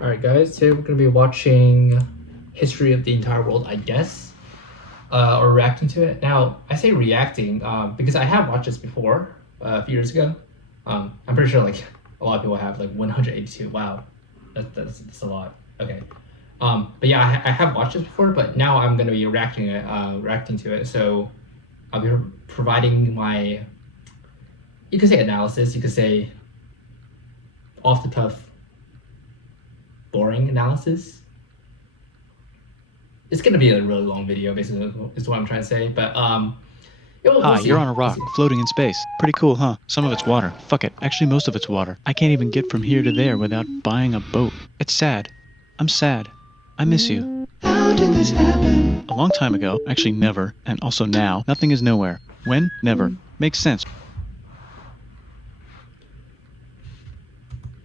Alright guys, today we're going to be watching History of the Entire World, I guess, or reacting to it. Now, I say reacting because I have watched this before, a few years ago. I'm pretty sure like a lot of people have, like 182, wow, that's a lot, okay. But yeah, I have watched this before, but now I'm going to be reacting to it, so I'll be providing my, you could say analysis, you could say off the cuff boring analysis. It's gonna be a really long video, basically, is what I'm trying to say. But we'll see. You're on a rock, floating in space. Pretty cool, huh? Some of it's water. Fuck it. Actually, most of it's water. I can't even get from here to there without buying a boat. It's sad. I'm sad. I miss you. How did this happen? A long time ago. Actually, never. And also now. Nothing is nowhere. When? Never. Makes sense.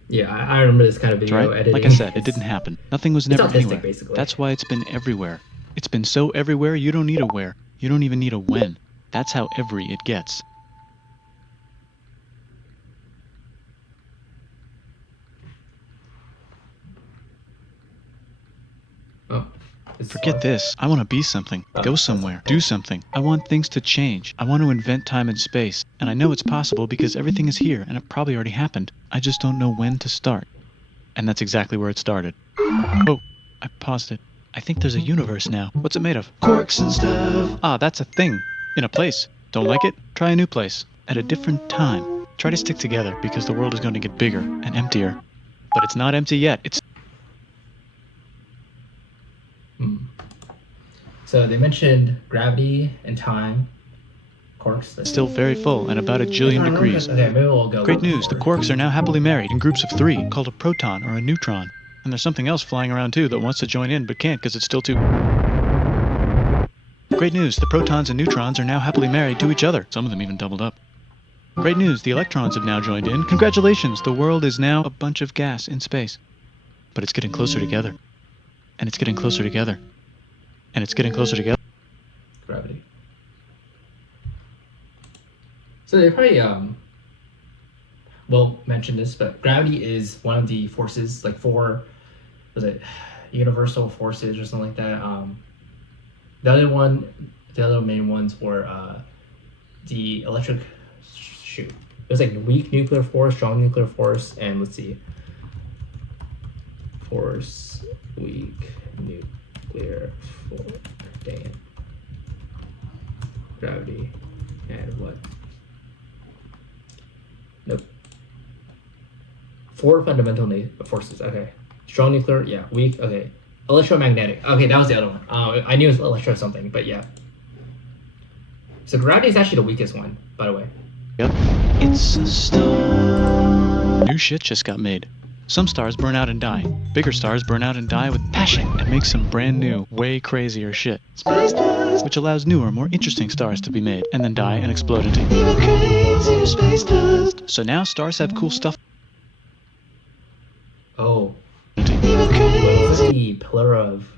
Yeah, I remember this kind of video right? editing. Like I said, it didn't happen. Nothing was never anywhere. Basically. That's why it's been everywhere. It's been so everywhere you don't need a where. You don't even need a when. That's how every it gets. Oh, forget this. I want to be something. Go somewhere. Do something. I want things to change. I want to invent time and space. And I know it's possible because everything is here and it probably already happened. I just don't know when to start. And that's exactly where it started. Oh, I paused it. I think there's a universe now. What's it made of? Quarks and stuff. Ah, that's a thing. In a place. Don't like it? Try a new place. At a different time. Try to stick together because the world is going to get bigger and emptier. But it's not empty yet. It's... So they mentioned gravity and time. Quarks. Still very full and about 1 jillion degrees. Okay, maybe we'll go. Great news, the quarks are now happily married in groups of 3, called a proton or a neutron. And there's something else flying around too that wants to join in but can't because it's still too... Great news, the protons and neutrons are now happily married to each other. Some of them even doubled up. Great news, the electrons have now joined in. Congratulations, the world is now a bunch of gas in space. But it's getting closer together. And it's getting closer together. And it's getting closer together. Gravity. So they probably will mention this, but gravity is one of the forces, like universal forces or something like that. The other main ones were the electric, it was like weak nuclear force, strong nuclear force, and let's see, force, weak nuclear force, damn, gravity, and what? Nope. 4 fundamental forces. Okay. Strong nuclear. Yeah. Weak. Okay. Electromagnetic. Okay, that was the other one. I knew it was electro something, but yeah. So gravity is actually the weakest one, by the way. Yep. It's a star. New shit just got made. Some stars burn out and die. Bigger stars burn out and die with passion and make some brand new, way crazier shit. Space dust. Which allows newer, more interesting stars to be made, and then die and explode into even crazier space dust. So now stars have cool stuff. Oh. What's the pillar of?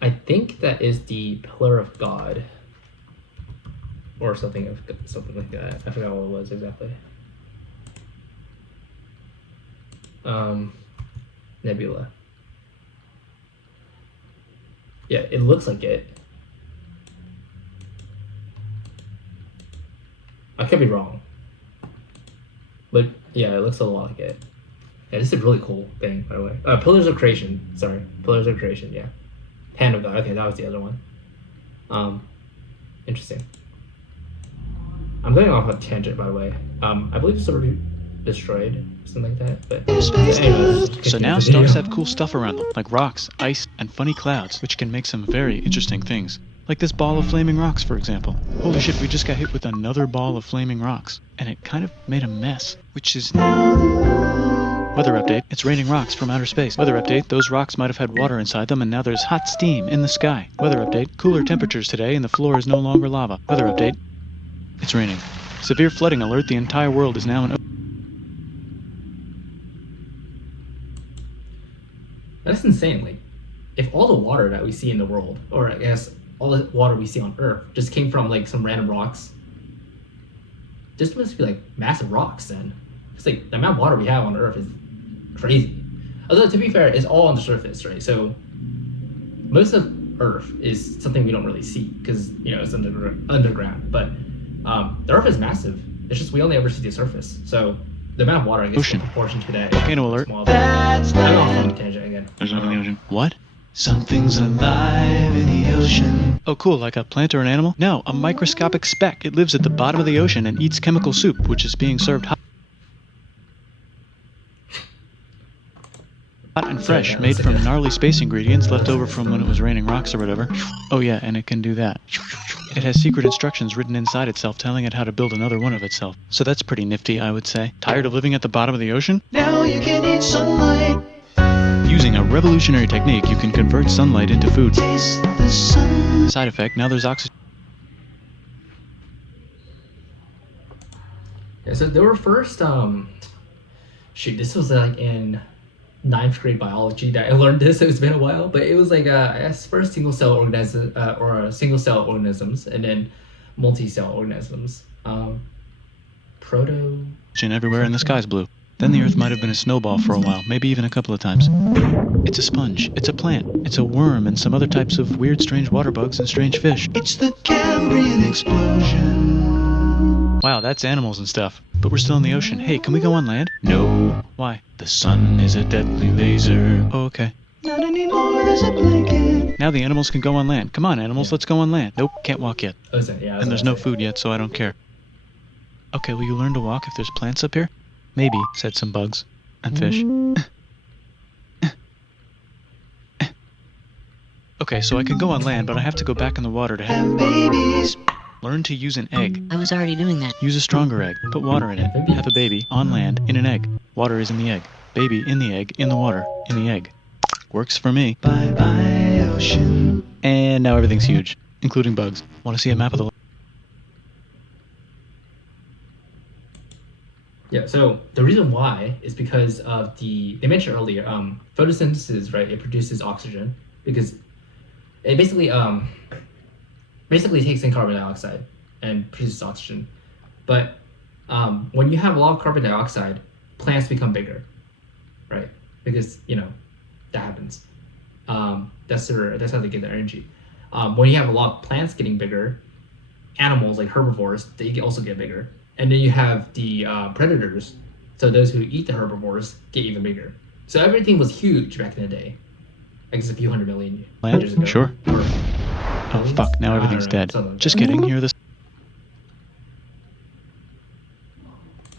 I think that is the pillar of God. Or something like that. I forgot what it was exactly. Nebula. Yeah, it looks like it. I could be wrong. But yeah, it looks a lot like it. Yeah, this is a really cool thing, by the way. Pillars of Creation. Sorry. Pillars of Creation, yeah. Hand of God. Okay, that was the other one. Interesting. I'm going off a tangent, by the way. I believe it's already destroyed, something like that. But anyways, so now stars have cool stuff around them, like rocks, ice, and funny clouds, which can make some very interesting things. Like this ball of flaming rocks, for example. Holy shit, we just got hit with another ball of flaming rocks. And it kind of made a mess, which is now... Weather update, it's raining rocks from outer space. Weather update, those rocks might have had water inside them and now there's hot steam in the sky. Weather update, cooler temperatures today and the floor is no longer lava. Weather update, it's raining. Severe flooding alert, the entire world is now in... That's insane. Like, if all the water that we see in the world, or I guess all the water we see on Earth, just came from like some random rocks, this must be like massive rocks then. It's like the amount of water we have on Earth is crazy. Although to be fair, it's all on the surface, right? So most of Earth is something we don't really see because it's underground. But the Earth is massive. It's just we only ever see the surface. So the amount of water, I guess, Ocean. in proportion to that, Volcano is alert. small. I'm off on a tangent again. There's nothing in the ocean. What? Something's alive in the ocean. Oh, cool, like a plant or an animal? No, a microscopic speck. It lives at the bottom of the ocean and eats chemical soup, which is being served hot and fresh, made from gnarly space ingredients left over from when it was raining rocks or whatever. Oh yeah, and it can do that. It has secret instructions written inside itself telling it how to build another one of itself. So that's pretty nifty, I would say. Tired of living at the bottom of the ocean? Now you can eat sunlight. Using a revolutionary technique, you can convert sunlight into food. Taste the sun. Side effect, now there's oxygen. Yeah, so they were first this was like in 9th grade biology that I learned this. It's been a while, but it was like I guess first single cell organisms and then multi-cell organisms. Proto. Everywhere and the sky's blue. Then the Earth might have been a snowball for a while, maybe even a couple of times. It's a sponge, it's a plant, it's a worm and some other types of weird strange water bugs and strange fish. It's the Cambrian explosion. Wow, that's animals and stuff. But we're still in the ocean. Hey, can we go on land? No. Why? The sun is a deadly laser. Oh, okay. Not anymore, there's a blanket. Now the animals can go on land. Come on, animals, let's go on land. Nope, can't walk yet. And there's no food yet, so I don't care. Okay, will you learn to walk if there's plants up here? Maybe, said some bugs. And fish. Okay, so I can go on land, but I have to go back in the water to have babies. Learn to use an egg. I was already doing that. Use a stronger egg. Put water in it. Have a baby on land in an egg. Water is in the egg. Baby in the egg, in the water, in the egg. Works for me. Bye bye, ocean. And now everything's huge, including bugs. Want to see a map of the... Yeah, so the reason why is because of they mentioned earlier, photosynthesis, right? It produces oxygen because it basically takes in carbon dioxide and produces oxygen. But when you have a lot of carbon dioxide, plants become bigger, right? Because that happens. That's how they get their energy. When you have a lot of plants getting bigger, animals like herbivores, they also get bigger. And then you have the predators, so those who eat the herbivores get even bigger. So everything was huge back in the day. I guess a few 100 million years ago. Sure. Oh fuck, now everything's dead. Just kidding, hear this.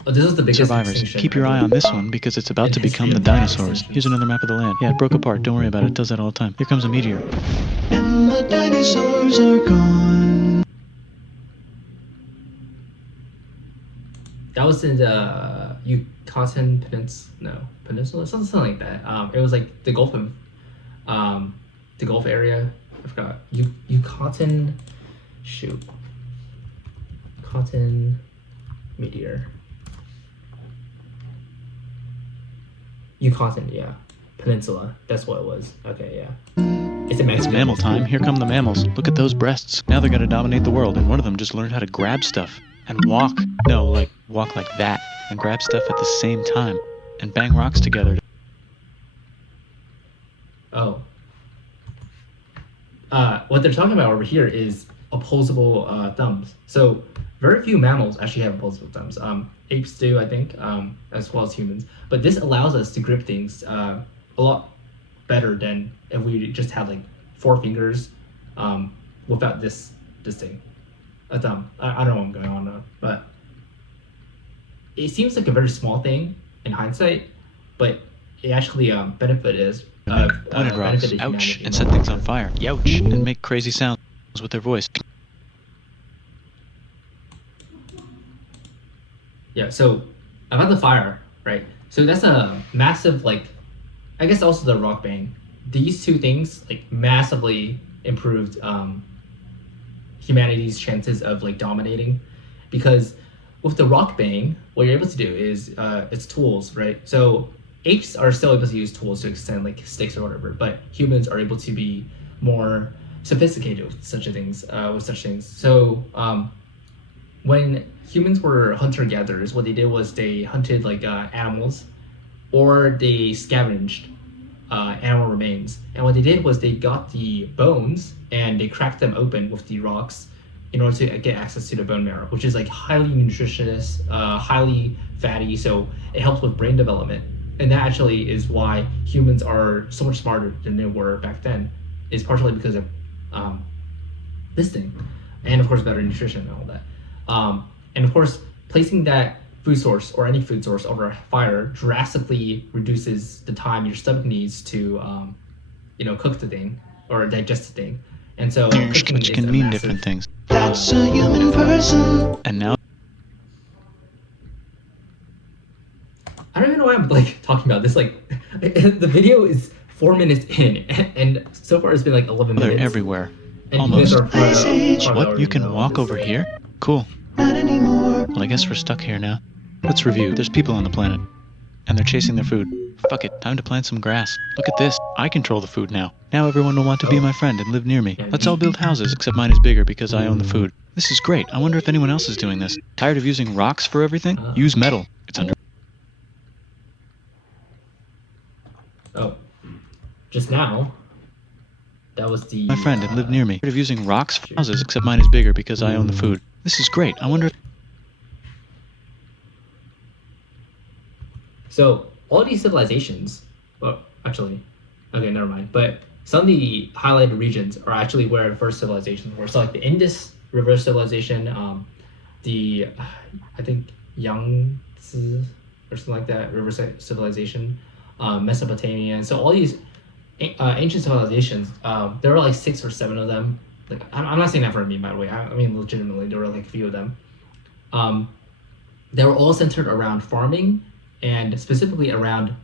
Oh, this is the biggest Survivors, extinction keep your eye on this one because it's about to become the dinosaurs. Here's another map of the land. Yeah, it broke apart, don't worry about it, it does that all the time. Here comes a meteor. And the dinosaurs are gone. That was in the Yucatan Peninsula, something like that. It was like the Gulf area. I forgot. Yucatan meteor. Yucatan, yeah. Peninsula. That's what it was. Okay, yeah. It's mammal time. Here come the mammals. Look at those breasts. Now they're gonna dominate the world, and one of them just learned how to grab stuff. And walk. No, like, walk like that. And grab stuff at the same time. And bang rocks together. Oh. What they're talking about over here is opposable thumbs. So very few mammals actually have opposable thumbs. Apes do, I think, as well as humans. But this allows us to grip things a lot better than if we just had like 4 fingers without this thing. A thumb. I don't know what I'm going on now, but it seems like a very small thing in hindsight, but it actually benefited rocks, ouch, and set things on fire, youch, and make crazy sounds with their voice. Yeah, so about the fire, right? So that's a massive, like, I guess also the rock bang. These two things like massively improved humanity's chances of like dominating, because with the rock bang, what you're able to do is it's tools, right? So apes are still able to use tools to extend like sticks or whatever, but humans are able to be more sophisticated with such things. So when humans were hunter-gatherers, what they did was they hunted like animals, or they scavenged animal remains. And what they did was they got the bones and they cracked them open with the rocks in order to get access to the bone marrow, which is like highly nutritious, highly fatty, so it helps with brain development. And that actually is why humans are so much smarter than they were back then. Is partially because of this thing, and of course better nutrition and all that. And of course, placing that food source or any food source over fire drastically reduces the time your stomach needs to, cook the thing or digest the thing. And so cooking Which is can a mean massive, different things. That's a human person. And now I don't even know why I'm like talking about this. Like, the video is 4 minutes in, and so far it's been like 11 they're minutes. everywhere. And Almost. you guys are probably What? already You can know walk this. over here? Cool. Not anymore. Well, I guess we're stuck here now. Let's review. There's people on the planet, and they're chasing their food. Fuck it, time to plant some grass. Look at this. I control the food now. Now everyone will want to be my friend and live near me. Let's all build houses, except mine is bigger because I own the food. This is great. I wonder if anyone else is doing this. Tired of using rocks for everything? Use metal. It's under. Oh, just now. That was the My friend and live near me. Tired of using rocks for houses, except mine is bigger because I own the food. This is great. I wonder if. So all these civilizations, well, actually, okay, never mind. But some of the highlighted regions are actually where the first civilizations were. So like the Indus River civilization, the I think Yangtze or something like that river civilization, Mesopotamia. So all these ancient civilizations, there were like 6 or 7 of them. Like I'm not saying that for a meme, by the way. I mean legitimately, there were like a few of them. They were all centered around farming and specifically around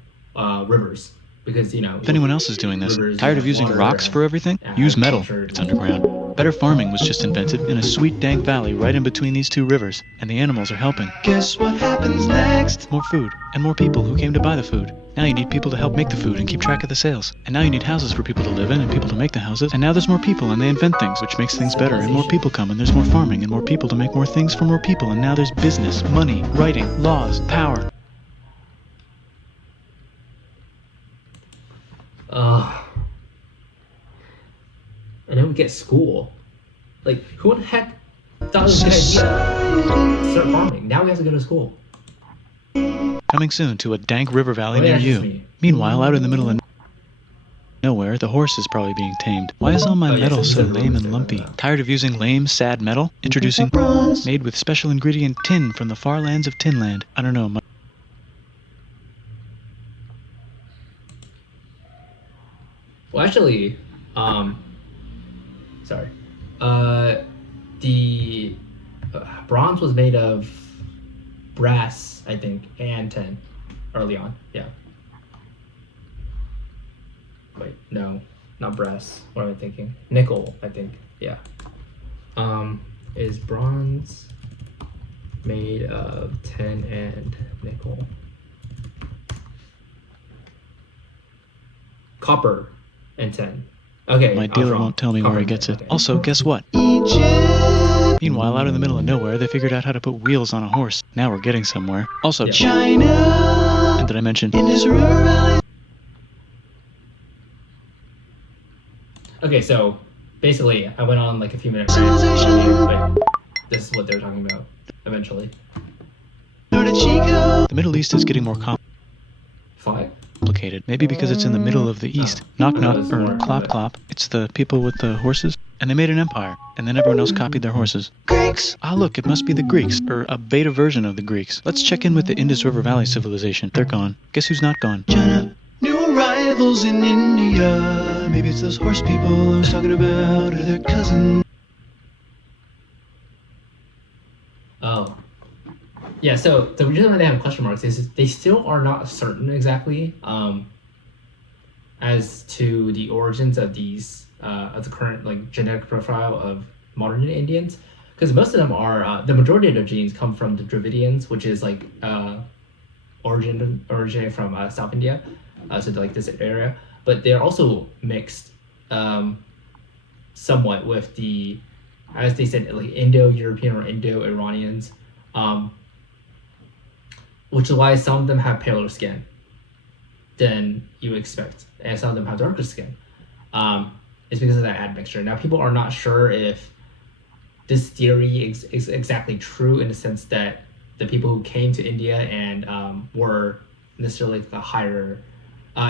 rivers, because If anyone else is doing this. rivers, Tired of using water rocks and for everything? Use metal. agriculture. It's underground. Better farming was just invented in a sweet dank valley right in between these two rivers, and the animals are helping. Guess what happens next? More food, and more people who came to buy the food. Now you need people to help make the food and keep track of the sales. And now you need houses for people to live in and people to make the houses. And now there's more people and they invent things, which makes things better. And more people come and there's more farming and more people to make more things for more people. And now there's business, money, writing, laws, power. And then we get school. Like, who the heck thought it was a good idea? Start farming. Now we have to go to school. Coming soon to a dank river valley Oh, yeah, near it's just you. me. Meanwhile, out in the middle of nowhere, the horse is probably being tamed. Why is all my Oh, yes, metal it's so a lame rumor and lumpy? about that. Tired of using lame, sad metal? Introducing Bronze. made with special ingredient tin from the far lands of Tinland. I don't know. Well, actually, sorry. The bronze was made of brass, I think, and tin early on. Yeah. Wait, no, not brass. What am I thinking? Nickel, I think. Yeah. Is bronze made of tin and nickel? Copper and tin. Okay. My I was dealer wrong. won't tell me Copper where he and gets tin, it. okay. Also, guess what? Egypt. Meanwhile, out in the middle of nowhere, they figured out how to put wheels on a horse. Now we're getting somewhere. Also, Yeah. China. and did I mention? Indus River Valley. Okay, so basically, I went on like a few minutes rant about you, but this is what they're talking about eventually. Norte Chico. The Middle East is getting more Five? complicated. Maybe because it's in the middle of the East. Knock knock, it's or more- clop clop. It's the people with the horses. And they made an empire. And then everyone else copied their horses. Greeks. Ah, look, it must be the Greeks, or a beta version of the Greeks. Let's check in with the Indus River Valley civilization. They're gone. Guess who's not gone? China. New arrivals in India. Maybe it's those horse people I was talking about, or their cousin. Oh. Yeah, so the reason why they have question marks is they still are not certain exactly as to the origins of these of the current like genetic profile of modern Indians, because most of them are the majority of their genes come from the Dravidians, which is like originating from South India, so like this area, but they're also mixed somewhat with the as they said, like Indo-European or Indo-Iranians, which is why some of them have paler skin than you expect, and some of them have darker skin. It's because of that admixture. Now, people are not sure if this theory is exactly true in the sense that the people who came to India and were necessarily the higher,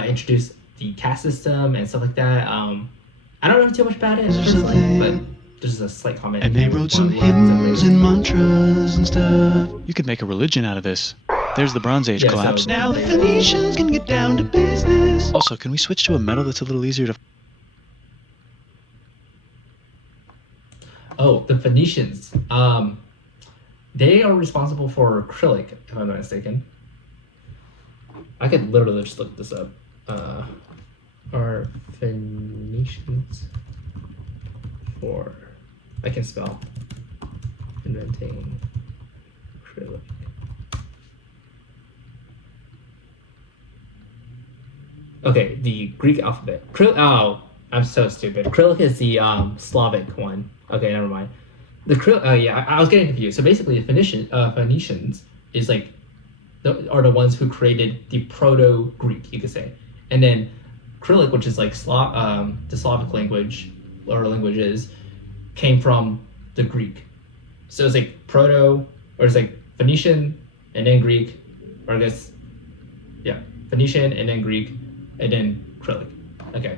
introduced the caste system and stuff like that. I don't know too much about it personally, but there's a slight comment. And they here. wrote some One line hymns and mantras and stuff. You could make a religion out of this. There's the Bronze Age Yeah, so- collapse. Now the Phoenicians can get down to business. Also, can we switch to a metal that's a little easier to... Oh, the Phoenicians. They are responsible for acrylic, if I'm not mistaken. I could literally just look this up. Are Phoenicians for... I can spell. Inventing acrylic. Okay, the Greek alphabet. Oh, I'm so stupid. Acrylic is the Slavic one. Okay, never mind. I was getting confused. So basically, the Phoenicians is like are the ones who created the Proto-Greek, you could say, and then Cyrillic, which is like the Slavic language or languages, came from the Greek. So it's like Proto, or it's like Phoenician and then Greek, or I guess, yeah, Phoenician and then Greek, and then Cyrillic. Okay.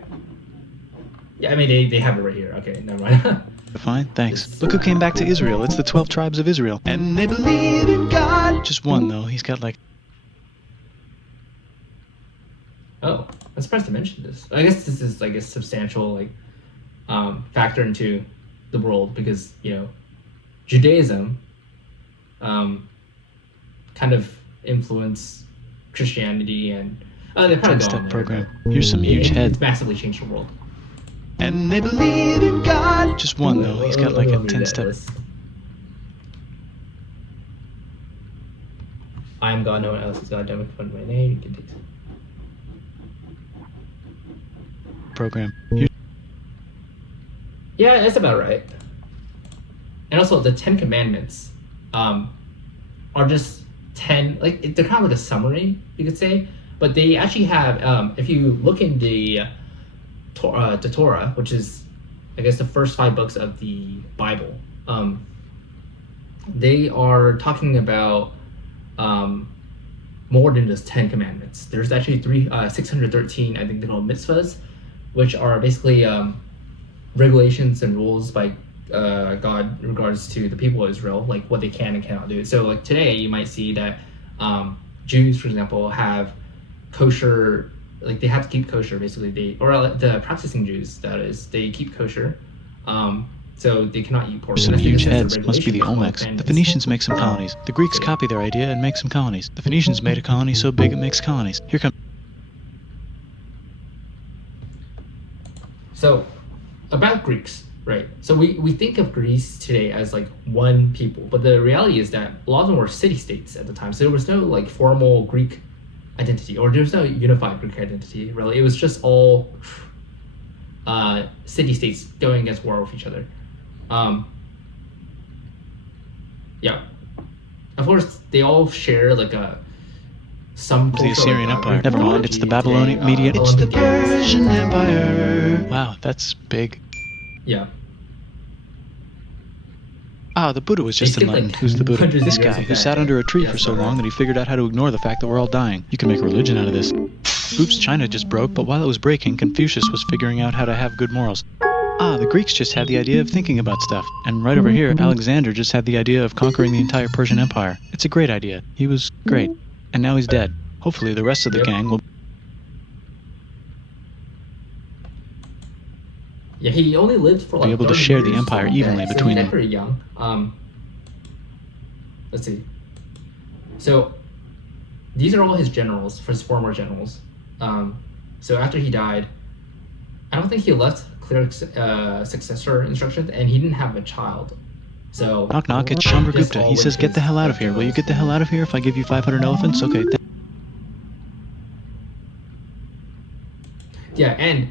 Yeah, I mean they have it right here. Okay, never mind. Fine, thanks. Look who came back to Israel. It's the 12 tribes of Israel. And they believe in God. Just one, though. He's got like... Oh, I'm surprised to mention this. I guess this is like a substantial factor into the world because, you know, Judaism kind of influenced Christianity and they probably 10-step program. Here's some huge heads. It's massively changed the world. And they believe in God. Just one, though. He's got like a Let me read 10-step... this. I am God, no one else is God. Don't make fun of my name. You can take program. Here's... Yeah, that's about right. And also, the 10 Commandments are just 10, like, they're kind of like a summary, you could say. But they actually have, if you look in the Torah, which is, I guess, the first 5 books of the Bible, they are talking about more than just 10 commandments. There's actually 613, I think they're called mitzvahs, which are basically regulations and rules by God in regards to the people of Israel, like what they can and cannot do. So like today, you might see that Jews, for example, have kosher, like they have to keep kosher basically. The practicing Jews, that is, they keep kosher. So they cannot eat pork. Some And that's huge because there's a heads. Must be the regulation Olmecs. called The Phoenicians make some colonies. The Greeks copy their idea and make some colonies. The Phoenicians made a colony so big it makes colonies. Here comes... So, about Greeks, right? So we think of Greece today as like one people, but the reality is that a lot of them were city-states at the time. So there was no like formal Greek identity, or there was no unified Greek identity, really. It was just all city-states going against war with each other. Yeah. Of course, they all share like some The cultural, Assyrian Empire. Never mind, it's the mythology Babylonian today, Median... It's the Olympic Games. Persian Empire. Wow, that's big. Yeah. Ah, the Buddha was just They skipped, enlightened. like, Who's the Buddha? hundreds of This years guy of who that. sat under a tree Yeah, for so that's long right. that he figured out how to ignore the fact that we're all dying. You can make a religion out of this. Oops, China just broke, but while it was breaking, Confucius was figuring out how to have good morals. Ah, the Greeks just had the idea of thinking about stuff. And right over here, Alexander just had the idea of conquering the entire Persian Empire. It's a great idea. He was great. And now he's dead. Hopefully the rest of the Yep. gang will... Yeah, he only lived for like Be able to 30 share the years, empire something like evenly that. between So them. he's pretty young. Let's see. So these are all his generals, his former generals. So after he died, I don't think he left clear successor instructions, and he didn't have a child. So Knock knock, it's just Chandragupta. all He with says, get the his hell out of here. Will you generals. get the hell out of here if I give you 500 elephants? Okay, Yeah, and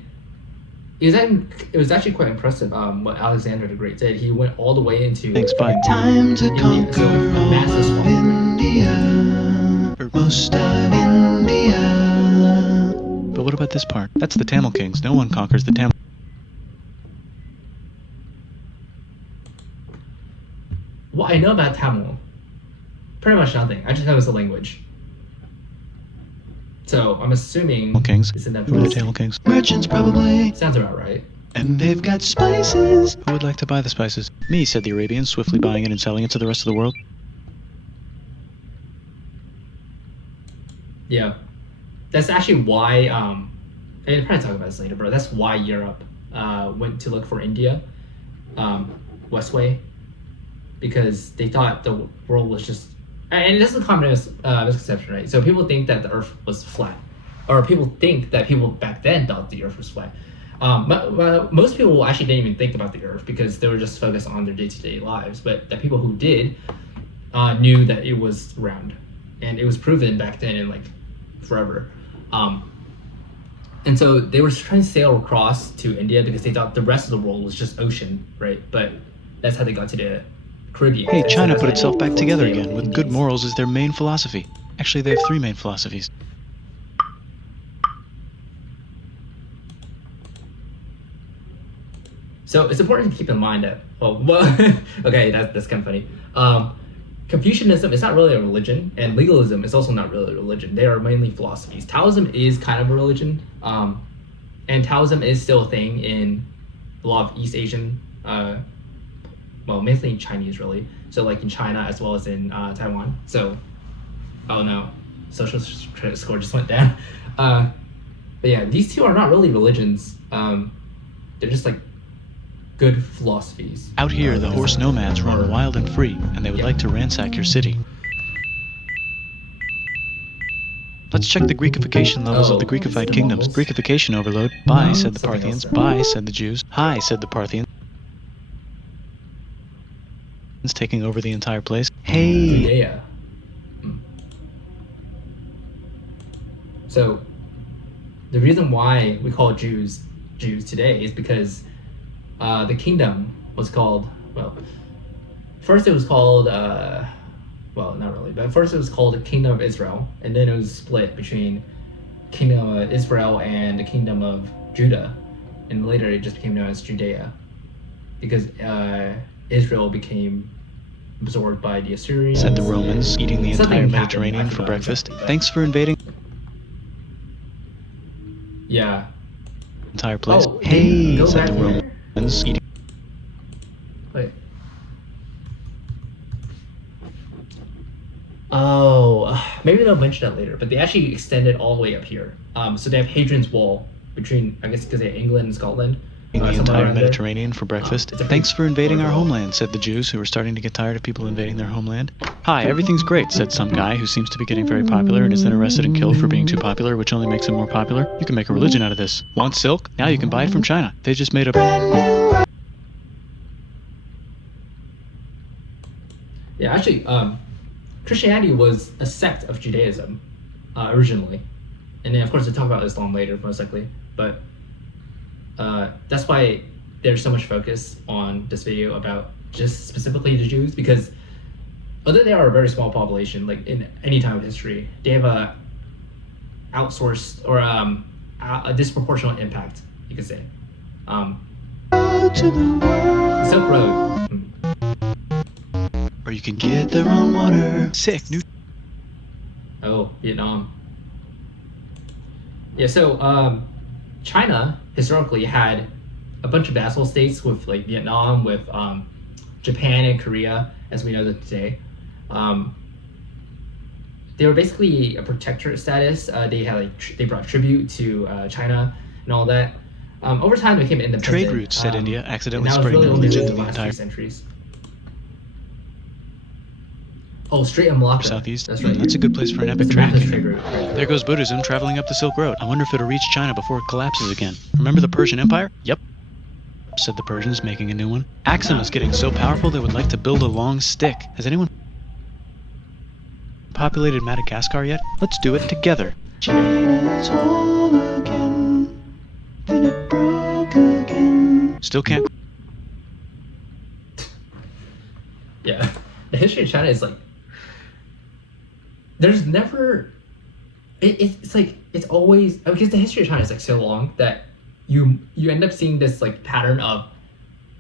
it was actually quite impressive what Alexander the Great did. He went all the way into Thanks, bye. Time to India, conquer so a massive all of swamp. India, or most of India. But what about this part? That's the Tamil Kings. No one conquers the Tamil. What I know about Tamil, pretty much nothing. I just know it's a language. So I'm assuming Kings. it's in that Who are the place. Tamil Kings? Merchants probably, Sounds about right. and they've got spices. Who would like to buy the spices? Me, said the Arabians, swiftly buying it and selling it to the rest of the world. Yeah, that's actually why. And I'll probably talk about this later, but that's why Europe went to look for India, Westway, because they thought the world was just. And this is a common misconception, right? So people think that the Earth was flat, or people think that people back then thought the Earth was flat. But most people actually didn't even think about the Earth because they were just focused on their day-to-day lives. But the people who did knew that it was round, and it was proven back then in like forever. And so they were trying to sail across to India because they thought the rest of the world was just ocean, right? But that's how they got to the Caribbean. Hey, And so China that's put how itself back they together sailed again, the with good Indies. morals as their main philosophy. Actually, they have 3 main philosophies. So it's important to keep in mind that, okay, that's kind of funny. Confucianism is not really a religion, and legalism is also not really a religion. They are mainly philosophies. Taoism is kind of a religion, and Taoism is still a thing in a lot of East Asian, well, mainly Chinese, really. So like in China as well as in Taiwan. So, oh no, social credit score just went down. But yeah, these two are not really religions. They're just like good philosophies. Out here, the horse nomads run wild and free, and they would like to ransack your city. Let's check the Greekification levels of the Greekified kingdoms. Greekification overload. Bye, said the Something Parthians. else. Bye, said the Jews. Hi, said the Parthians. Taking over the entire place. Hey! Judea. So, the reason why we call Jews today is because the kingdom was called, well, first it was called, well, not really, but first it was called the Kingdom of Israel, and then it was split between Kingdom of Israel and the Kingdom of Judah, and later it just became known as Judea, because Israel became absorbed by the Assyrians. Said the Romans, eating the Something entire happened, I Mediterranean for forgot breakfast. exactly, but- Thanks for invading Yeah. the entire place. Oh, Hey, go said back the there. Romans, eating. Wait. Oh, maybe they'll mention that later, but they actually extended all the way up here. So they have Hadrian's Wall between, I guess, because they have England and Scotland. The somewhere entire around there. Mediterranean for breakfast. it's a Thanks big for invading our corridor. homeland, said the Jews, who were starting to get tired of people invading their homeland. Hi, everything's great, said some guy who seems to be getting very popular and is then arrested and killed for being too popular, which only makes him more popular. You can make a religion out of this. Want silk? Now you can buy it from China. They just made a... Yeah, actually, Christianity was a sect of Judaism originally, and then of course they talk about Islam later, most likely. But that's why there's so much focus on this video about just specifically the Jews, because although they are a very small population, like in any time of history, they have a outsourced or a disproportionate impact, you could say. To the world, Silk Road. Or you can get their own water. sick new... Oh, Vietnam. Yeah, so China historically had a bunch of vassal states with like Vietnam, with Japan and Korea, as we know them today. They were basically a protectorate status. They had they brought tribute to China and all that. Over time, they became independent. Trade routes, said India, and accidentally that was spreading really the only religion in to the the last few entire centuries. Oh, Strait of Malacca. southeast. That's right. That's a good place for an epic It's a trading massive kingdom. trade route right there. There goes Buddhism traveling up the Silk Road. I wonder if it'll reach China before it collapses again. Remember the Persian Empire? Yep, said the Persians, making a new one. Axum is getting so powerful they would like to build a long stick. Has anyone populated Madagascar yet? Let's do it together. China's whole again. Then it broke again. Still can't. Yeah, the history of China is like there's never it's like it's always because the history of China is like so long that you end up seeing this like pattern of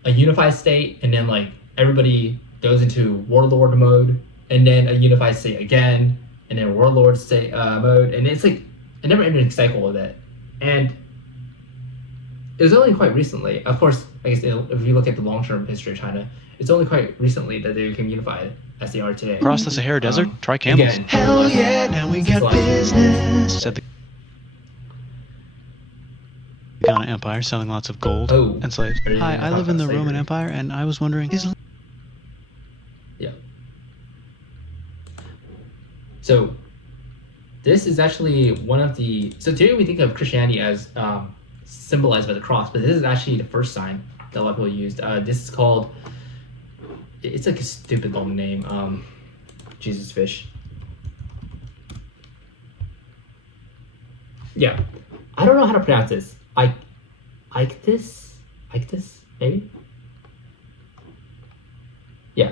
a unified state and then like everybody goes into warlord mode and then a unified state again and then warlord state mode, and it's like a never ending cycle of it. And it was only quite recently, of course, I guess if you look at the long-term history of China, it's only quite recently that they became unified as they are today. Across the Sahara Desert? Try camels. Again, Hell yeah, now we got business. Said the Ghana Empire, selling lots of gold Oh, and slaves. are you Hi, gonna I talk live in the about Roman slavery? Empire, and I was wondering, is Yeah. So this is actually one of the. So today we think of Christianity as symbolized by the cross, but this is actually the first sign that a lot of people used. This is called. It's like a stupid long name. Jesus fish. Yeah, I don't know how to pronounce this. Ichthys, maybe. Yeah.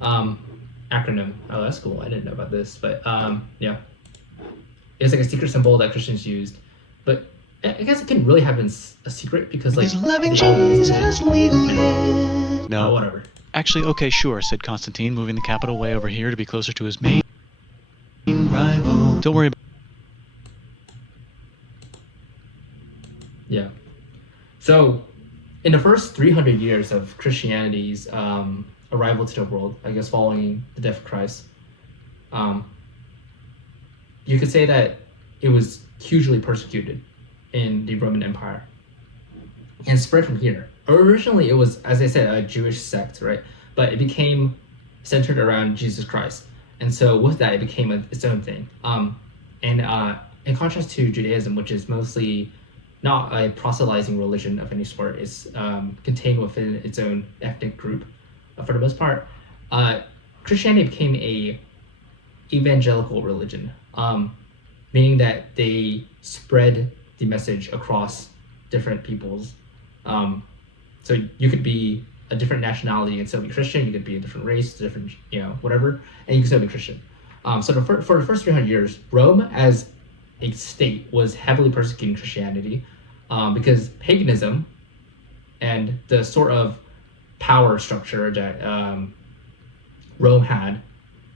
Acronym. Oh, that's cool. I didn't know about this, but yeah. It's like a secret symbol that Christians used, but I guess it couldn't really have been a secret because like Is loving they all used it. Jesus legal yet? Oh, no? whatever. Actually, okay, sure, said Constantine, moving the capital way over here to be closer to his main Rival. Don't worry about Yeah. So, in the first 300 years of Christianity's arrival to the world, I guess following the death of Christ, you could say that it was hugely persecuted in the Roman Empire and spread from here. Originally, it was, as I said, a Jewish sect, right? But it became centered around Jesus Christ. And so with that, it became its own thing. And in contrast to Judaism, which is mostly not a proselytizing religion of any sort, it's contained within its own ethnic group for the most part. Christianity became a evangelical religion, meaning that they spread the message across different peoples. So you could be a different nationality and still be Christian. You could be a different race, different, whatever, and you can still be Christian. So for the first 300 years, Rome as a state was heavily persecuting Christianity because paganism and the sort of power structure that Rome had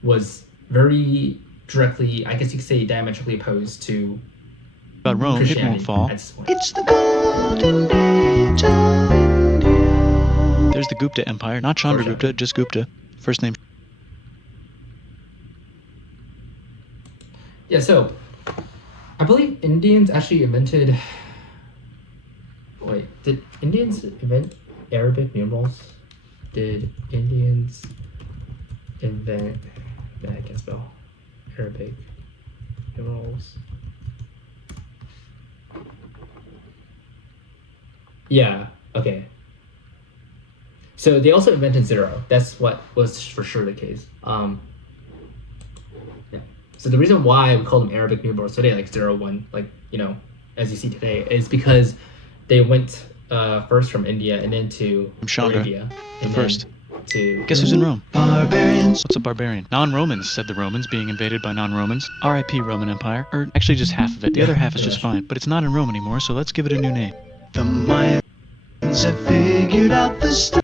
was very directly, I guess you could say, diametrically opposed to Rome, it Christianity won't fall. at this point. It's the golden age of India. There's the Gupta Empire, not Chandragupta, just Gupta. First name. Yeah, so I believe Indians actually invented. Wait, did Indians invent Arabic numerals? Did Indians invent? I can't spell Arabic numerals. Yeah. Okay. So they also invented zero. That's what was for sure the case. Yeah. So the reason why we call them Arabic numerals today, like 0, 1, like as you see today, is because they went first from India and then to Chandra, Arabia. the And first. then to Guess who's in Rome? Barbarians. What's a barbarian? Non-Romans, said the Romans, being invaded by non-Romans. R.I.P. Roman Empire. Or actually just half of it. The other half is just fine. But it's not in Rome anymore, so let's give it a new name. The Mayans have figured out the stuff.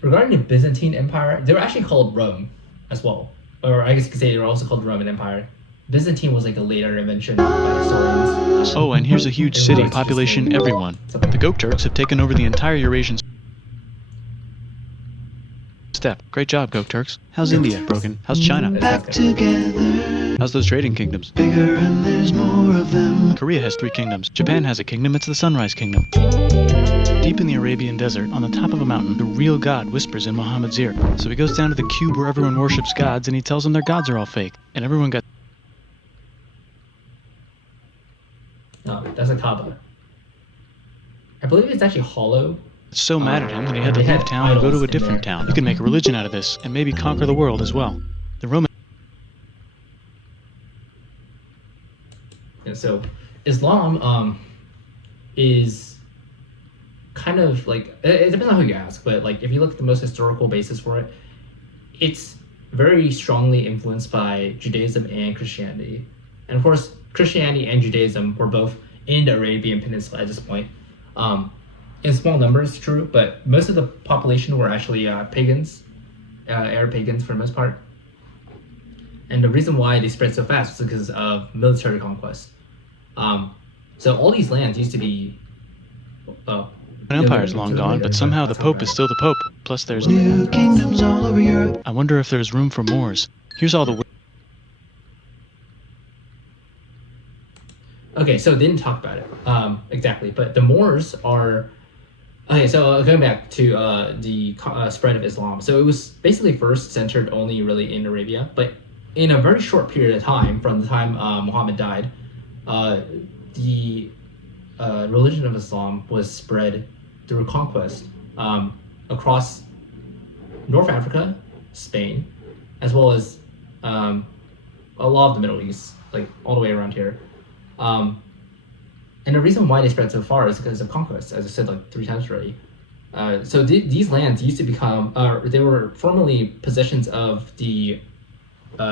Regarding the Byzantine Empire, they were actually called Rome as well. Or I guess you could say they were also called the Roman Empire. Byzantine was like a later invention by historians. Oh, and here's a huge city, population everyone. The Gok Turks have taken over the entire Eurasian steppe. Great job, Gok Turks. How's India? Broken. How's China? Back together. How's those trading kingdoms? Bigger and there's more of them. Korea has 3 kingdoms. Japan has a kingdom, it's the Sunrise Kingdom. Deep in the Arabian desert, on the top of a mountain, the real God whispers in Muhammad's ear. So he goes down to the cube where everyone worships gods, and he tells them their gods are all fake. And everyone got... No, that's a Kaaba. I believe it's actually hollow. so mad at him that he had to They had leave town and go to idols a in different there. town. You can make a religion out of this, and maybe conquer the world as well. The Roman... And so Islam is kind of like it depends on who you ask, but like if you look at the most historical basis for it, it's very strongly influenced by Judaism and Christianity. And of course, Christianity and Judaism were both in the Arabian Peninsula at this point. In small numbers, true, but most of the population were actually pagans, Arab pagans for the most part. And the reason why they spread so fast was because of military conquest. So all these lands used to be. An empire's long gone, but somehow the Pope is still the Pope. Plus, there's New kingdoms all over Europe. I wonder if there's room for Moors. Here's all the. Okay, so they didn't talk about it exactly, but the Moors are. Okay, so going back to the spread of Islam. So it was basically first centered only really in Arabia, but in a very short period of time, from the time Muhammad died, the religion of Islam was spread through conquest across North Africa, Spain, as well as a lot of the Middle East, like all the way around here. And the reason why they spread so far is because of conquest, as I said like 3 times already. So these lands used to become, they were formerly possessions of the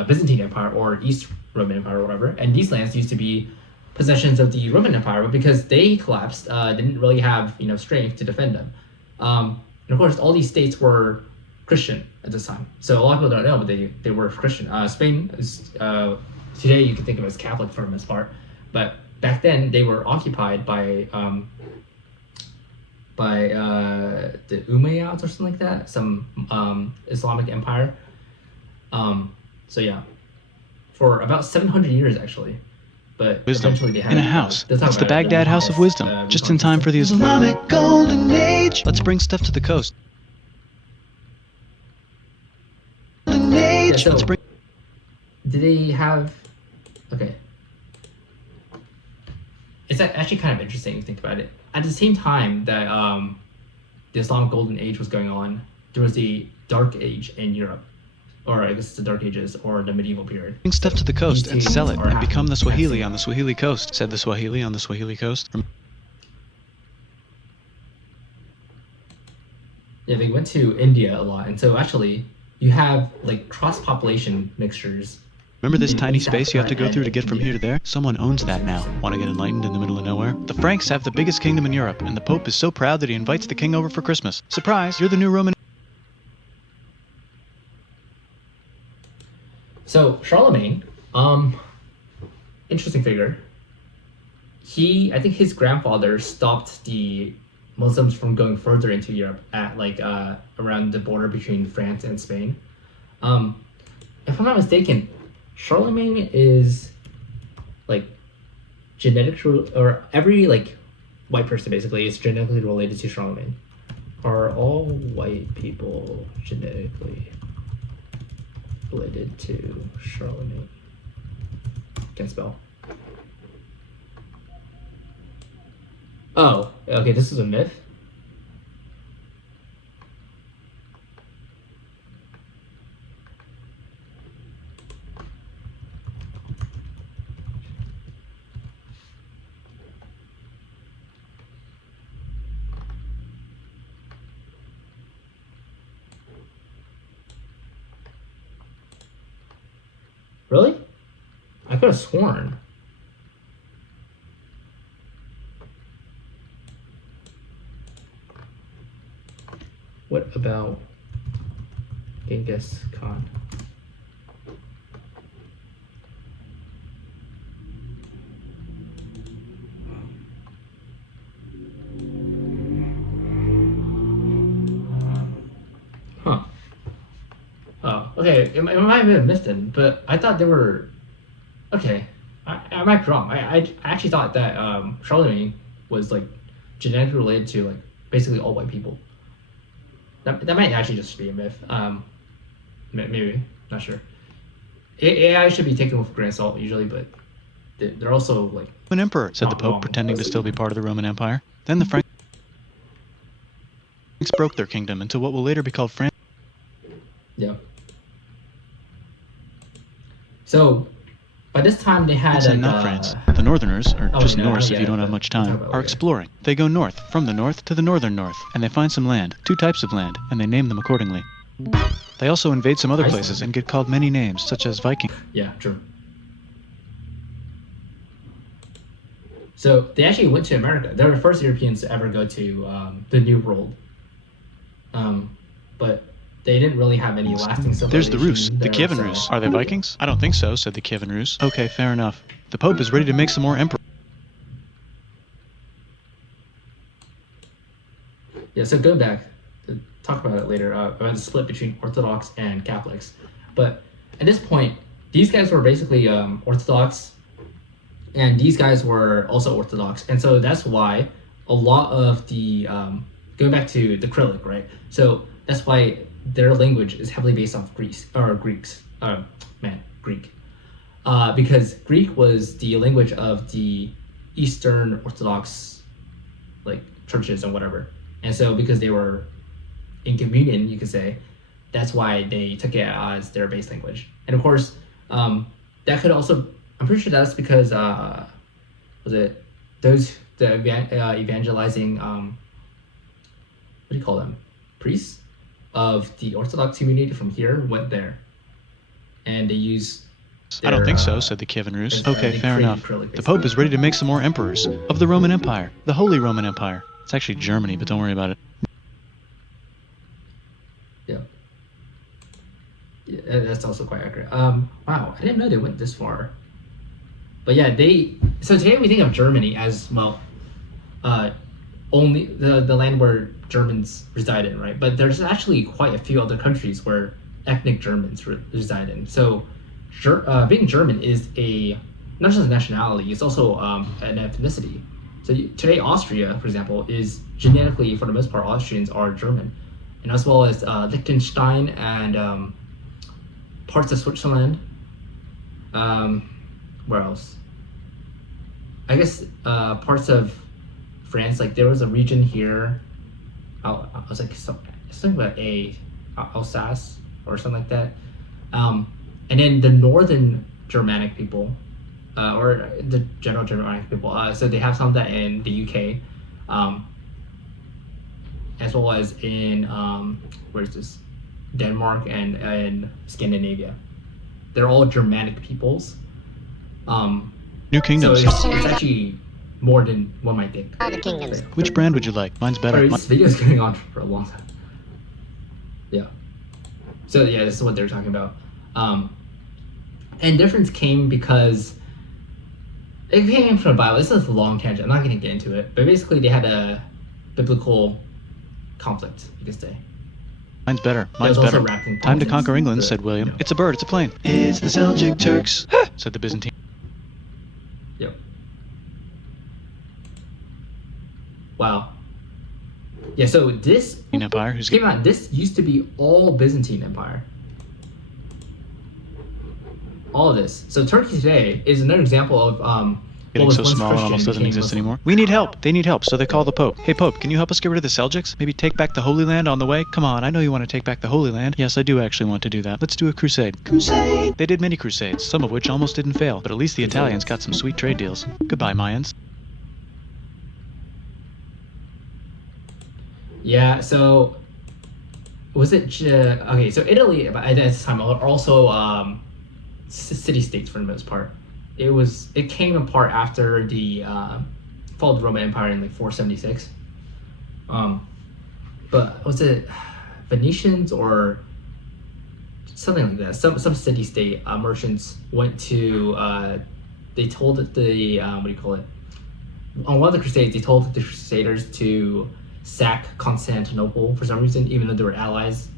Byzantine Empire or East Roman Empire or whatever, and these lands used to be possessions of the Roman Empire, but because they collapsed, didn't really have strength to defend them. And of course, all these states were Christian at this time. So a lot of people don't know, but they were Christian. Spain is today you can think of it as Catholic for the most part, but back then they were occupied by the Umayyads or something like that, some Islamic empire. So yeah, for about 700 years actually. But Wisdom eventually they had in a house. they'll talk It's the about it in Baghdad House of Wisdom. Just in time for the Islamic golden age. Let's bring stuff to the coast. Golden age. so- Let's bring. Do they have? Okay. It's actually kind of interesting to think about it. At the same time that the Islamic Golden Age was going on, there was the Dark Age in Europe, or I guess the Dark Ages or the medieval period. Bring stuff to the coast and These sell it are and become the happening. Swahili on the Swahili coast, said the Swahili on the Swahili coast. Yeah, they went to India a lot, and so actually you have like cross-population mixtures. Remember this in tiny East space you have to Africa go through to and get from India. here to there? Someone owns that now. Want to get enlightened in the middle of nowhere? The Franks have the biggest kingdom in Europe, and the Pope is so proud that he invites the king over for Christmas. Surprise, you're the new Roman. So Charlemagne, interesting figure. I think his grandfather stopped the Muslims from going further into Europe at like around the border between France and Spain. If I'm not mistaken, Charlemagne is like or every like white person basically is genetically related to Charlemagne. Are all white people genetically related to Charlemagne? Can't spell. Oh, okay, this is a myth. Really? I could have sworn. What about Genghis Khan? Huh. Oh, okay. It might have been missed then, but I thought they were. Okay, I might be wrong. I actually thought that Charlemagne was like genetically related to like basically all white people. That might actually just be a myth. Maybe, not sure. AI should be taken with a grain of salt usually, but they're also like. An emperor, said the Not Pope, wrong. pretending to still be part of the Roman Empire. Then the Franks broke their kingdom into what will later be called France. Yeah. So, by this time they had It's like in not France. The Northerners, or Oh, just no, Norse yeah, if you don't have but much we'll talk time, about it are later. exploring. They go north, from the north to the northern north, and they find some land, 2 types of land, and they name them accordingly. They also invade some other Iceland. places and get called many names, such as Viking. Yeah, true. So they actually went to America. They were the first Europeans to ever go to the New World. But they didn't really have any lasting civilization. There's the Rus, the there, Kievan so- Rus. Are they Vikings? I don't think so, said the Kievan Rus. Okay, fair enough. The Pope is ready to make some more emperors. Yeah, so going back, to talk about it later, about the split between Orthodox and Catholics. But at this point, these guys were basically Orthodox, and these guys were also Orthodox. And so that's why a lot of the, going back to the Cyrillic, right? So that's why their language is heavily based off Greeks. Greek. Because Greek was the language of the Eastern Orthodox, like, churches and whatever. And so because they were in communion, you could say, that's why they took it as their base language. And of course, that could also, I'm pretty sure that's because, was it the evangelizing, what do you call them? Priests of the Orthodox community from here went there. And they use I don't think so, their, said the Kievan Rus. they Okay, fair created enough. Cyrillic, The Pope basically. is ready to make some more emperors of the Roman Empire, the Holy Roman Empire. It's actually Germany, but don't worry about it. Yeah, that's also quite accurate. Wow, I didn't know they went this far. But yeah, so today we think of Germany as, well, only the land where Germans reside in, right? But there's actually quite a few other countries where ethnic Germans reside in. So being German is not just a nationality, it's also an ethnicity. So today Austria, for example, is genetically, for the most part, Austrians are German. And as well as Liechtenstein and parts of Switzerland. Where else? I guess parts of France. Like there was a region here. I was like something about Alsace or something like that. And then the northern Germanic people, or the general Germanic people. So they have some of that in the UK, as well as in where's this? Denmark and Scandinavia. They're all Germanic peoples. New So kingdoms. it's actually more than one might think. Which brand would you like? Mine's better. Sorry, this video's going on for a long time. Yeah. So yeah, this is what they're talking about. And difference came because it came from the Bible. This is a long tangent. I'm not going to get into it. But basically, they had a biblical conflict, you could say. Mine's better. There's Mine's also better. wrapped in Time to politics, conquer England, but, said William. you know. It's a bird, it's a plane, It's the Seljuk Turks. said the Byzantine. Yep. Wow. Yeah, so this Empire, who's came out. This used to be all Byzantine Empire. All of this. So Turkey today is another example of what getting was so once small it Christian almost doesn't became exist Muslim. anymore. We need help. They need help, so they call the Pope. Hey Pope, can you help us get rid of the Seljuks? Maybe take back the Holy Land on the way? Come on, I know you want to take back the Holy Land. Yes, I do actually want to do that. Let's do a crusade. Crusade. They did many crusades, some of which almost didn't fail, but at least the Italians got some sweet trade deals. Goodbye, Mayans. Yeah, so was it okay? So Italy at this time are also city states for the most part. It came apart after the fall of the Roman Empire in like 476. But was it Venetians or something like that? Some city state merchants went to. They told the what do you call it? On one of the Crusades, they told the Crusaders to sack Constantinople for some reason, even though they were allies.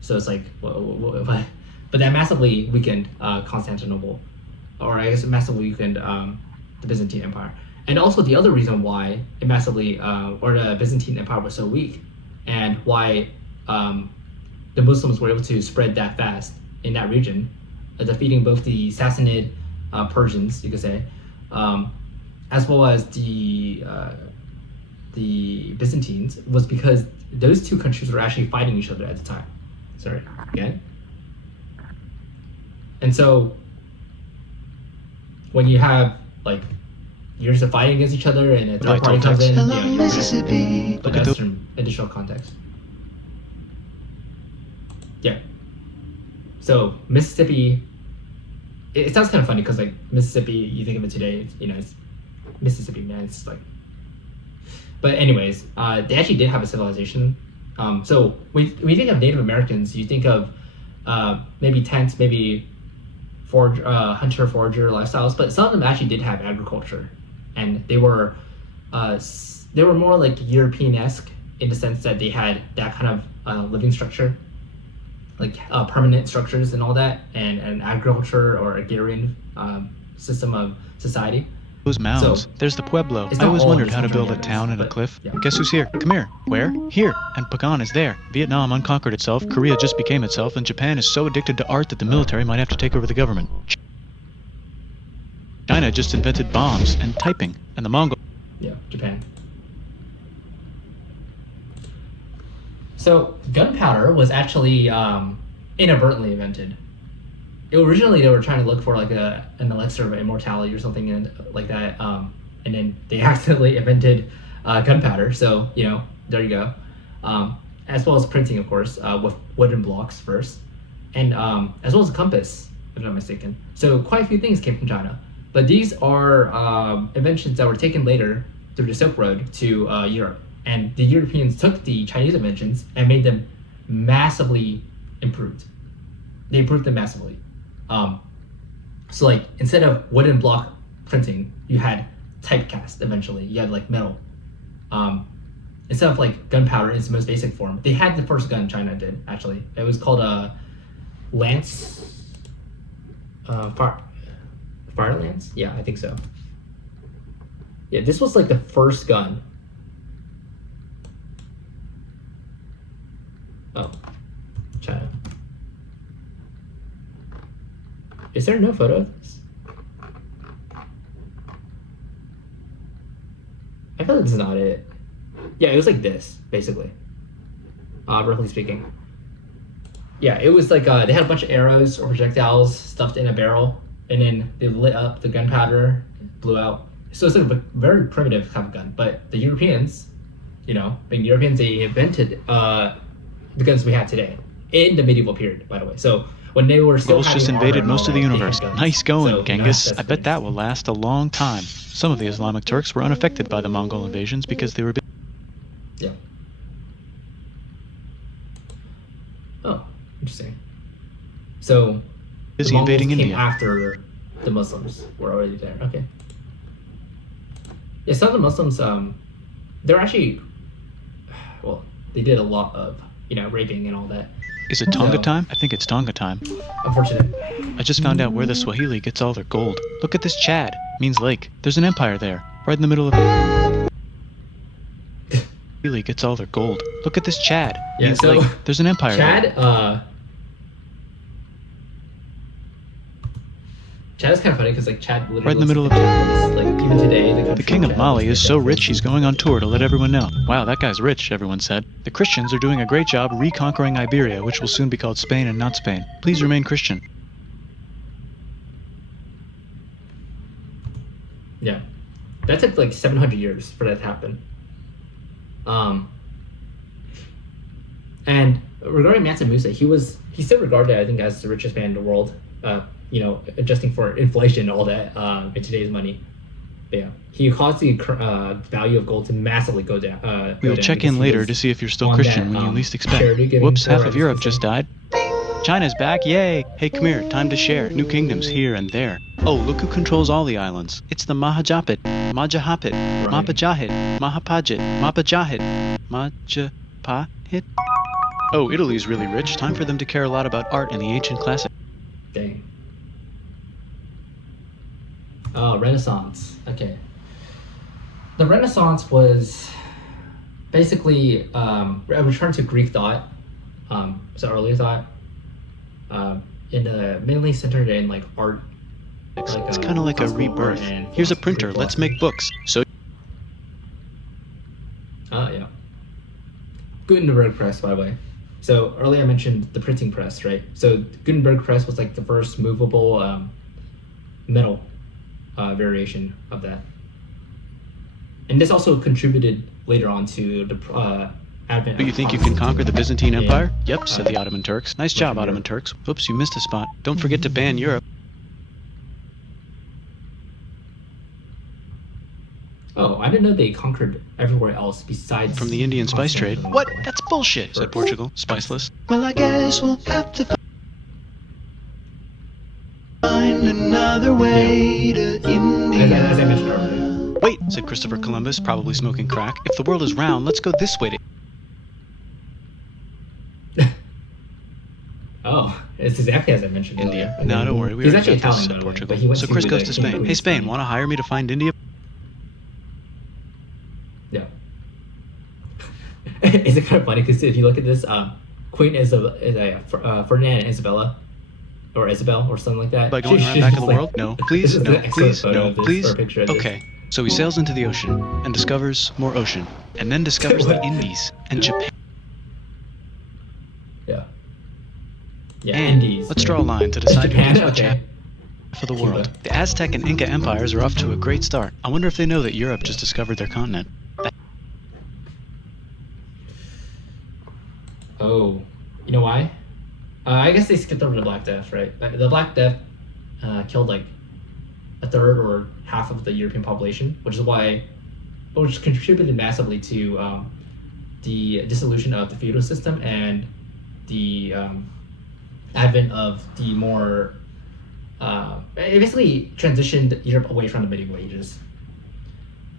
So it's like, but that massively weakened Constantinople, or I guess it massively weakened the Byzantine Empire. And also the other reason why it massively, or the Byzantine Empire was so weak, and why the Muslims were able to spread that fast in that region, defeating both the Sassanid Persians, you could say, as well as the Byzantines, was because those two countries were actually fighting each other at the time. Sorry, again. And so when you have like years of fighting against each other and a third party comes in, Hello, you Mississippi. but that's some additional context. Yeah. So Mississippi, it sounds kind of funny because like Mississippi, you think of it today, it's Mississippi, man. It's like, but anyways, they actually did have a civilization. So when you think of Native Americans, you think of maybe tents, maybe hunter forager lifestyles, but some of them actually did have agriculture, and they were more like European-esque in the sense that they had that kind of living structure, like permanent structures and all that, and an agriculture or agrarian system of society. Those mounds. So, There's the Pueblo. it's I not always all wondered these how to build a hundred town in a but, cliff. yeah. Guess who's here? Come here. Where? Here. And Pagan is there. Vietnam unconquered itself, Korea just became itself, and Japan is so addicted to art that the military might have to take over the government. China just invented bombs and typing, and the Mongol... Yeah, Japan. So gunpowder was actually inadvertently invented. Originally, they were trying to look for like an elixir of immortality or something like that, and then they accidentally invented gunpowder. So there you go. As well as printing, of course, with wooden blocks first, and as well as a compass, if I'm not mistaken. So quite a few things came from China, but these are inventions that were taken later through the Silk Road to Europe, and the Europeans took the Chinese inventions and made them massively improved. They improved them massively. So like instead of wooden block printing, you had typecast eventually. You had like metal. Instead of like gunpowder in its most basic form, they had the first gun China did actually. It was called a lance. Fire lance? Yeah, I think so. Yeah, this was like the first gun. Oh, China. Is there no photo of this? I feel like this is not it. Yeah, it was like this, basically. Roughly speaking. Yeah, it was like they had a bunch of arrows or projectiles stuffed in a barrel, and then they lit up the gunpowder, blew out. So it's like a very primitive type of gun. But the Europeans, being Europeans, they invented the guns we have today in the medieval period, by the way. So when they were still Mongols just having invaded armor and most all of the that, they had universe. guns. Nice going, So, Genghis. that's I the bet thing. that will last a long time. Some of the Islamic Turks were unaffected by the Mongol invasions because they were... Yeah. Oh, interesting. So Busy the Mongols invading came India. after the Muslims were already there. Okay. Yeah, some of the Muslims, they're actually, well, they did a lot of, raping and all that. Is it Tonga So- time? I think it's Tonga time. Unfortunate. I just found out where the Swahili gets all their gold. Look at this Chad. Means lake. There's an empire there. Right in the middle of... Swahili gets all their gold. Look at this Chad. Yeah, Means so- lake. There's an empire there. Chad is kind of funny because like Chad literally Right in the middle looks of- like Japanese. Like even today, The king of Mali is so rich he's going on tour to let everyone know. Wow, that guy's rich, everyone said. The Christians are doing a great job reconquering Iberia, which will soon be called Spain and not Spain. Please remain Christian. Yeah, that took like 700 years for that to happen. And regarding Mansa Musa, he's still regarded, I think, as the richest man in the world. Adjusting for inflation and all that in today's money. But yeah, he caused the value of gold to massively go down. We'll check in later to see if you're still on Christian that, when you least expect. charity giving Whoops, half for of Europe education. just died. China's back, yay! Hey, come here, time to share. New kingdoms here and there. Oh, look who controls all the islands. It's the Mahajapit, Majapahit, Mapajahit, Mahapajit, Mapajahit, Majapahit. Oh, Italy's really rich. Time for them to care a lot about art and the ancient classics. Dang. Oh, Renaissance. Okay. The Renaissance was basically a return to Greek thought, so early thought, mainly centered in like art. It's kind of like a classical art rebirth. and Here's a Greek printer, let's philosophy. make books. So Yeah. Gutenberg press, by the way. So earlier I mentioned the printing press, right? So Gutenberg press was like the first movable metal variation of that. And this also contributed later on to the advent. But you of think you can conquer the Byzantine Yeah. Empire? Yep, said the Ottoman Turks. Nice job, Western Ottoman Europe. Turks. Whoops, you missed a spot. Don't forget to ban Europe. Oh, I didn't know they conquered everywhere else besides From the Indian spice trade. What? Constantinople. That's bullshit, said Portugal, spiceless. Well, I guess we'll have to find another way to India. As I mentioned earlier. Wait, said Christopher Columbus, probably smoking crack. If the world is round, let's go this way to... Oh, it's exactly as I mentioned India. earlier. No, don't worry, we He's already actually got this, Italian, said by the way, Portugal. but he went So Chris to goes the to Spain. King Hey, Spain, Queen. want to hire me to find India? Yeah. Is it kind of funny because if you look at this, Queen Ferdinand and Isabella, or Isabel, or something like that. By going around she's back of just the like- world? No, This please, is no, an excellent please, photo no, of this, please. or a picture of this. Okay, so he sails into the ocean and discovers more ocean, and then discovers the What? Indies and Japan. Yeah. Yeah. And Indies. let's draw a line to decide who Japan. gets which Okay. half of the Cuba. world. The Aztec and Inca empires are off to a great start. I wonder if they know that Europe just discovered their continent. Oh, you know why? I guess they skipped over the Black Death, right? The Black Death killed like a third or half of the European population, which contributed massively to the dissolution of the feudal system and the advent of the more. It basically transitioned Europe away from the medieval ages.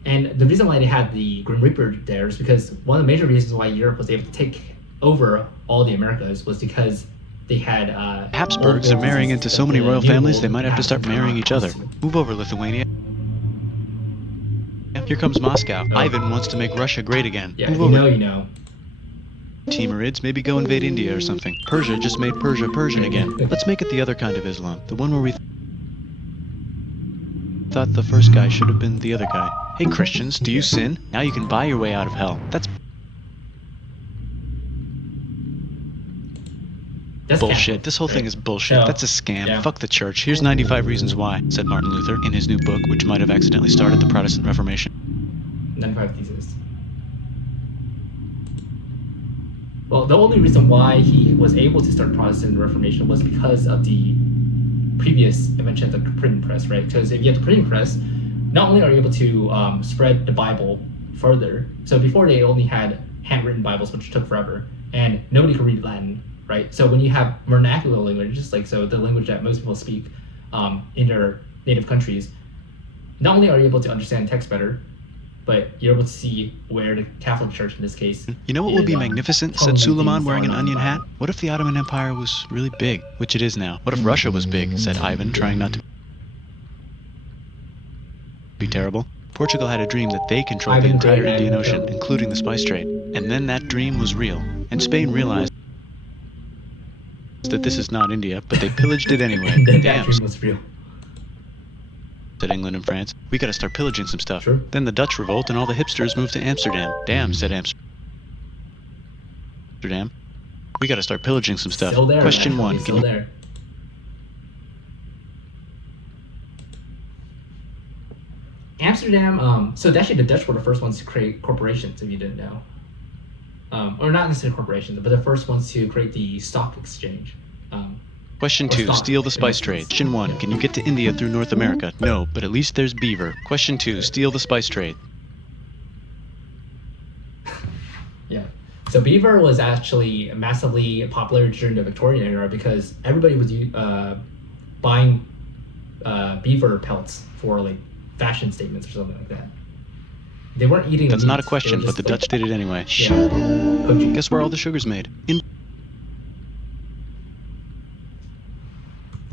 And the reason why they had the Grim Reaper there is because one of the major reasons why Europe was able to take over all the Americas was because they had Habsburgs are marrying into so many royal families they might have to start marrying each other. Move over, Lithuania. Here comes Moscow. Oh. Ivan wants to make Russia great again. Yeah, Move you over. know, you know. Timurids, maybe go invade India or something. Persia just made Persia Persian again. Let's make it the other kind of Islam. The one where we thought the first guy should have been the other guy. Hey Christians, do you sin? Now you can buy your way out of hell. That's That's bullshit. This whole thing is bullshit. No. That's a scam. Yeah. Fuck the church. Here's 95 Reasons Why, said Martin Luther in his new book, which might have accidentally started the Protestant Reformation. 95 Theses. Well, the only reason why he was able to start Protestant Reformation was because of the previous invention of the printing press, right? Because if you have the printing press, not only are you able to spread the Bible further, so before they only had handwritten Bibles, which took forever, and nobody could read Latin, right? So when you have vernacular languages, like so the language that most people speak in their native countries, not only are you able to understand text better, but you're able to see where the Catholic Church, in this case, You know what would be is, magnificent, totally said Suleiman being wearing an foreign onion hat? Bible. What if the Ottoman Empire was really big, which it is now? What if Russia was big, said Ivan, trying not to be terrible? Portugal had a dream that they controlled the Ivan entire Great Indian and- Ocean, including the spice trade. And then that dream was real. And Spain realized that this is not India, but they pillaged it anyway. And then that Damn, dream was real. said England and France. We gotta start pillaging some stuff. Sure. Then the Dutch revolt and all the hipsters moved to Amsterdam. Damn, said Amsterdam. We gotta start pillaging some stuff. Still there. Question man. one. He's Can still you there. Amsterdam. So actually, the Dutch were the first ones to create corporations. If you didn't know, or not necessarily corporations, but the first ones to create the stock exchange. Question Or 2. stock, Steal the in spice essence. trade. Question 1. Can you get to India through North America? No, but at least there's beaver. Question 2. Steal the spice trade. Yeah. So beaver was actually massively popular during the Victorian era because everybody was buying beaver pelts for like fashion statements or something like that. They weren't eating. That's meat. not a They question, were but the just, Dutch did it anyway. Yeah, poaching. Guess where all the sugar's made? In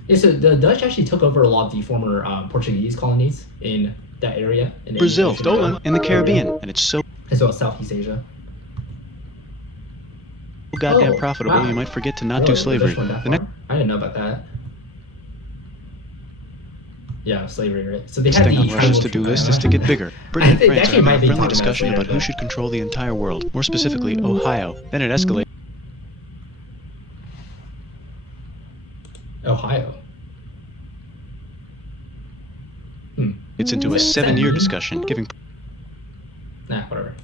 Yeah, so the Dutch actually took over a lot of the former Portuguese colonies in that area. In the Brazil, Indian Ocean, stolen in the Caribbean, and it's so as well as Southeast Asia. goddamn Oh, profitable wow. you might forget to not Really? do slavery. The Dutch went that The next far? I didn't know about that. Yeah, slavery, right? So they had thing the on Russia's tribal to-do trade- list is to get bigger. Britain and think France actually are might having be a friendly talking about discussion later, about who but- should control the entire world. More specifically, Ohio. Then it escalates. Ohio. It's into a 7-year discussion, giving Nah, whatever.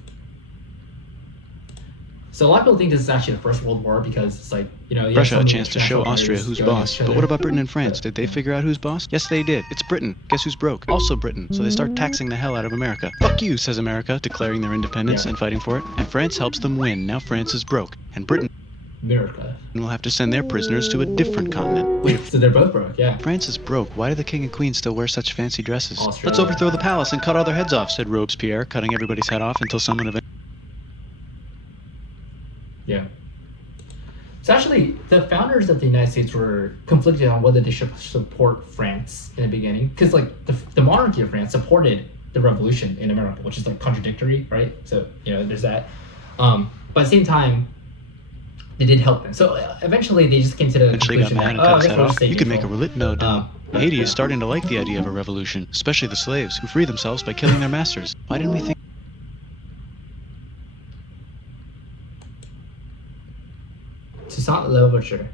So a lot of people think this is actually the First World War because it's like, you know, you have Russia so a many chance to show international Austria fighters who's going boss. against each But other. what about Britain and France? Did they figure out who's boss? Yes, they did. It's Britain. Guess who's broke? Also Britain. So they start taxing the hell out of America. Fuck you, says America, declaring their independence Yeah. and fighting for it. And France helps them win. Now France is broke. And Britain America. will have to send their prisoners to a different continent. Wait, if So they're both broke, yeah. France is broke, why do the king and queen still wear such fancy dresses? Australia. Let's overthrow the palace and cut all their heads off, said Robespierre, cutting everybody's head off until someone eventually... Yeah. So actually, the founders of the United States were conflicted on whether they should support France in the beginning, because like the monarchy of France supported the revolution in America, which is like contradictory, right? So you know, there's that. But at the same time, they did help them. So eventually, they just came to the Eventually got conclusion mad and that, cut I his guess head we'll off. just stay You can make a neutral. no, don't. Haiti is starting to like the idea of a revolution, especially the slaves who free themselves by killing their masters. Why didn't we think Toussaint Louverture.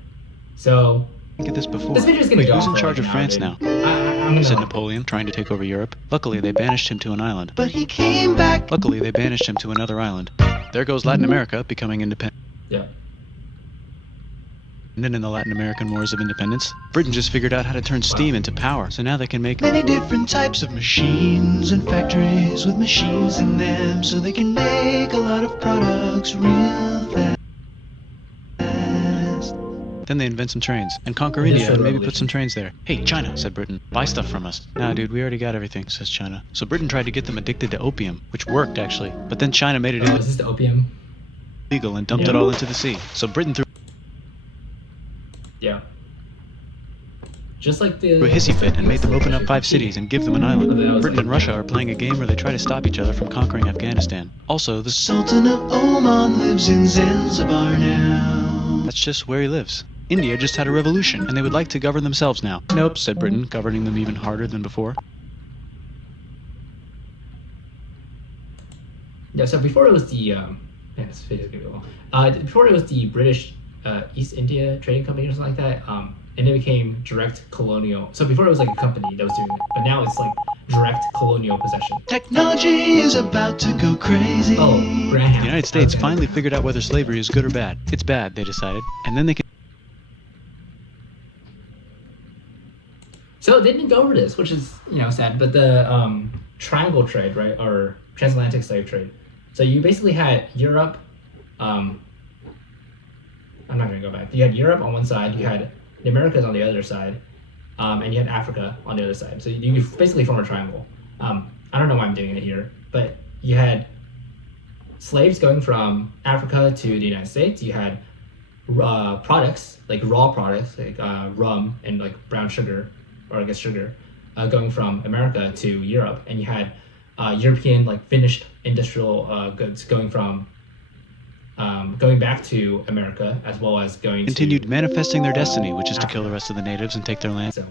So of this before? this video is gonna Wait, go who's on in for, charge like, of an France hour, now? dude. I'm gonna Said Napoleon, trying to take over Europe. Luckily, they banished him to an island. But he came back. Luckily, they banished him to another island. There goes Latin America, becoming independent. Yeah. And then in the Latin American Wars of Independence, Britain just figured out how to turn steam into power, so now they can make Many different types of machines and factories with machines in them, so they can make a lot of products real fast. Then they invent some trains and conquer Industrial India and maybe put Revolution. some trains there. Hey, China, said Britain, buy stuff from us. Nah, dude, we already got everything, says China. So Britain tried to get them addicted to opium, which worked actually. But then China made it Oh, is this the opium? illegal and dumped Yeah. it all into the sea. So Britain threw Yeah. Just like the a hissy fit and made them open up Especially 5 for cities cheating. and give them an But that island. was Britain like- and Russia are playing a game where they try to stop each other from conquering Afghanistan. Also, the Sultan of Oman lives in Zanzibar now. that's just where he lives. India just had a revolution, and they would like to govern themselves now. Nope, said Britain, governing them even harder than before. Yeah, so before it was the yeah, this video is gonna go long. Before it was the British East India Trading Company or something like that, and it became direct colonial. So before it was like a company that was doing it, but now it's like direct colonial possession. Technology is about to go crazy. Oh, Graham. The United States Okay. finally figured out whether slavery is good or bad. It's bad, they decided, and then they can So they didn't go over this, which is sad. But the triangle trade, right, or transatlantic slave trade. So you basically had Europe. I'm not gonna go back. You had Europe on one side. You had the Americas on the other side, and you had Africa on the other side. So you basically form a triangle. I don't know why I'm doing it here, but you had slaves going from Africa to the United States. You had products like raw products like rum and like brown sugar, or I guess sugar, going from America to Europe, and you had European like finished industrial goods going from going back to America, as well as going continued to manifesting their destiny, which is to kill the rest of the natives and take their land. so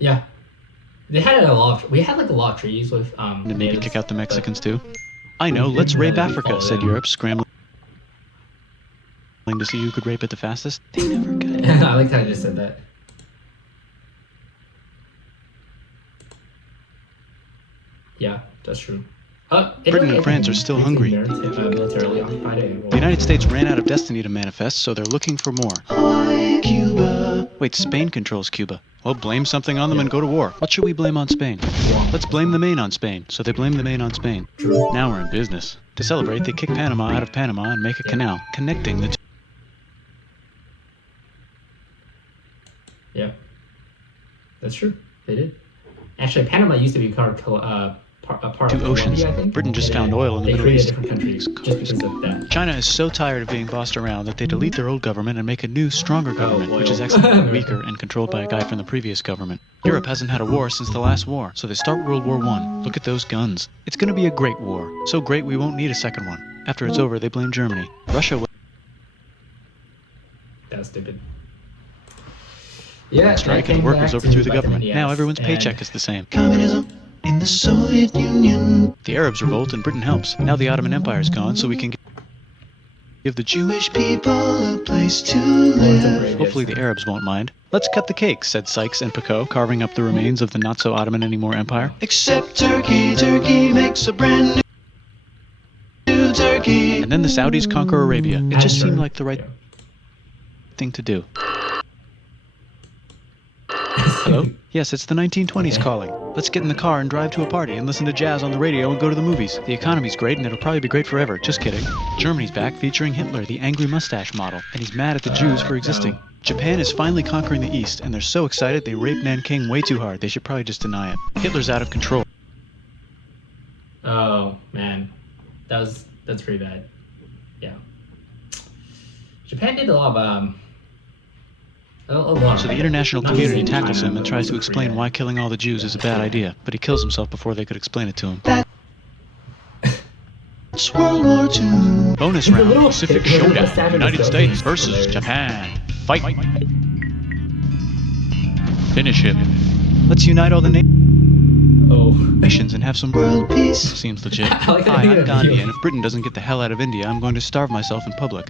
yeah, they had a lot. We had like a lot of trees with And maybe natives, kick out the but- Mexicans too. I know, let's Yeah, rape we Africa, follow said them. Europe, scrambling to see who could rape it the fastest. They never got it. I like how I just said that. Yeah, that's true. Britain and France are still hungry. Militarily occupied it. The United States ran out of destiny to manifest, so they're looking for more. Hawaii, Cuba. Wait, Spain controls Cuba. Well, blame something on them and go to war. What should we blame on Spain? Let's blame the Maine on Spain. So they blame the Maine on Spain. True. Now we're in business. To celebrate, they kick Panama out of Panama and make a canal, connecting the two. Yeah, that's true. They did. Actually, Panama used to be part of a part of Two oceans. Colombia, I think. Britain just And found then oil in the they Middle created East. a different country just because of that. China is so tired of being bossed around that they delete their old government and make a new, stronger government, which is oil. actually weaker and controlled by a guy from the previous government. Europe hasn't had a war since the last war, so they start World War I. Look at those guns. It's gonna be a great war. So great we won't need a second one. After it's over, they blame Germany. Russia That's stupid. Yeah, strike that and came workers back overthrew to the bite them in government. the Now ass, everyone's and paycheck is the same. Communism in the Soviet Union. The Arabs revolt and Britain helps. Now the Ottoman Empire's gone, so we can give the Jew. Jewish people a place to Lawrence of live. Arabia. Hopefully the Arabs won't mind. Let's cut the cake, said Sykes and Picot, carving up the remains of the not-so-Ottoman anymore empire. Except Turkey, Turkey makes a brand new Turkey. And then the Saudis conquer Arabia. It just seemed like the right Yeah. thing to do. Hello? Yes, it's the 1920s calling. Let's get in the car and drive to a party and listen to jazz on the radio and go to the movies. The economy's great and it'll probably be great forever. Just kidding. Germany's back featuring Hitler, the angry mustache model, and he's mad at the Jews for existing. no. Japan is finally conquering the East, and they're so excited they raped Nanking way too hard. They should probably just deny it. Hitler's out of control. Oh man, that's pretty bad. Yeah. Japan did a lot of a lot. So the international Not community just tackles China, him and but tries to also explain Korea. why killing all the Jews is a bad idea, but he kills himself before they could explain it to him. It's World War II. Bonus He's a round, little- Pacific he's a little Showdown, savage United though. States versus Hilarious. Japan. Fight! Finish him. Let's unite all the Oh. nations and have some World peace. Seems legit. I like how Hi, they I'm get a Gandhi, view. and if Britain doesn't get the hell out of India, I'm going to starve myself in public.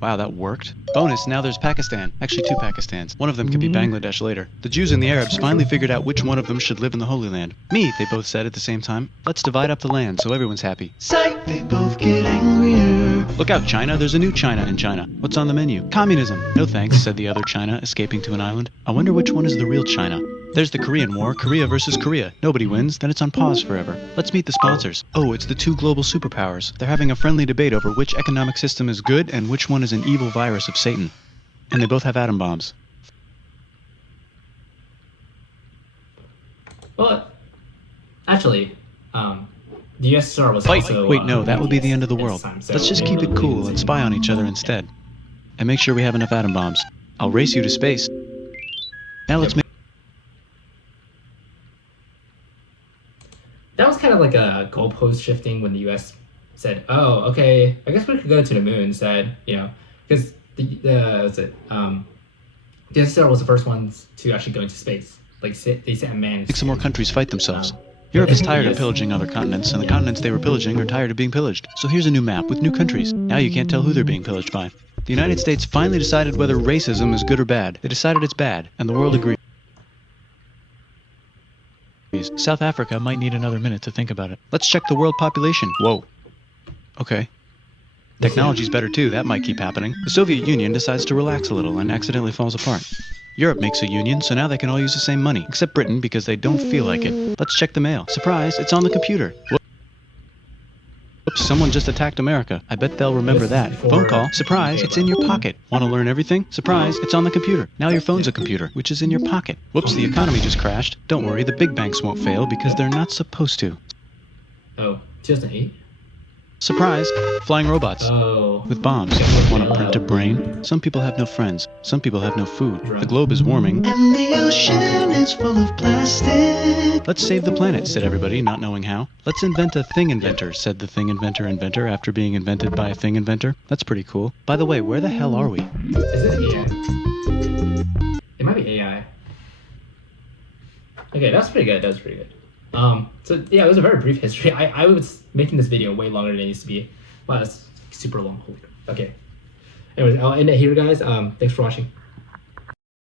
Wow, that worked. Bonus, now there's Pakistan. Actually, 2 Pakistans. One of them could be Bangladesh later. The Jews and the Arabs finally figured out which one of them should live in the Holy Land. Me, they both said at the same time. Let's divide up the land so everyone's happy. Psych, they both get angrier. Look out, China. There's a new China in China. What's on the menu? Communism. No thanks, said the other China, escaping to an island. I wonder which one is the real China. There's the Korean War, Korea versus Korea. Nobody wins, then it's on pause forever. Let's meet the sponsors. Oh, it's the 2 global superpowers. They're having a friendly debate over which economic system is good and which one is an evil virus of Satan. And they both have atom bombs. Well, actually, the USSR was Fight! also. Wait, no, that would be the end of the at world. time, so Let's just they keep didn't it really cool lose and spy on each other instead. And make sure we have enough atom bombs. I'll race you to space. Now let's make... That was kind of like a goalpost shifting when the U.S. said, "Oh, okay, I guess we could go to the moon." Said, because the USSR was the first ones to actually go into space. Like they sent a man. Make some more countries fight themselves. Um, Europe is tired of yes. pillaging other continents, and the continents they were pillaging are tired of being pillaged. So here's a new map with new countries. Now you can't tell who they're being pillaged by. The United States finally decided whether racism is good or bad. They decided it's bad, and the world agrees. South Africa might need another minute to think about it. Let's check the world population. Whoa. Okay. Technology's better too, that might keep happening. The Soviet Union decides to relax a little and accidentally falls apart. Europe makes a union, so now they can all use the same money, except Britain because they don't feel like it. Let's check the mail. Surprise, it's on the computer. Whoops, someone just attacked America. I bet they'll remember This is that. before- Phone call. Surprise, it's in your pocket. Want to learn everything? Surprise, it's on the computer. Now your phone's a computer, which is in your pocket. Whoops, the economy just crashed. Don't worry, the big banks won't fail because they're not supposed to. Oh, 2008. Surprise, flying robots. Oh. With bombs. Want to print a brain? Some people have no friends. Some people have no food. The globe is warming. And the ocean is full of plastic. Let's save the planet, said everybody, not knowing how. Let's invent a thing inventor, said the thing inventor after being invented by a thing inventor. That's pretty cool. By the way, where the hell are we? Is it AI? It might be AI. Okay, that's pretty good. So yeah, it was a very brief history. I was making this video way longer than it used to be. Wow, that's super long. Holy crap. Okay. Anyways, I'll end it here, guys. Thanks for watching.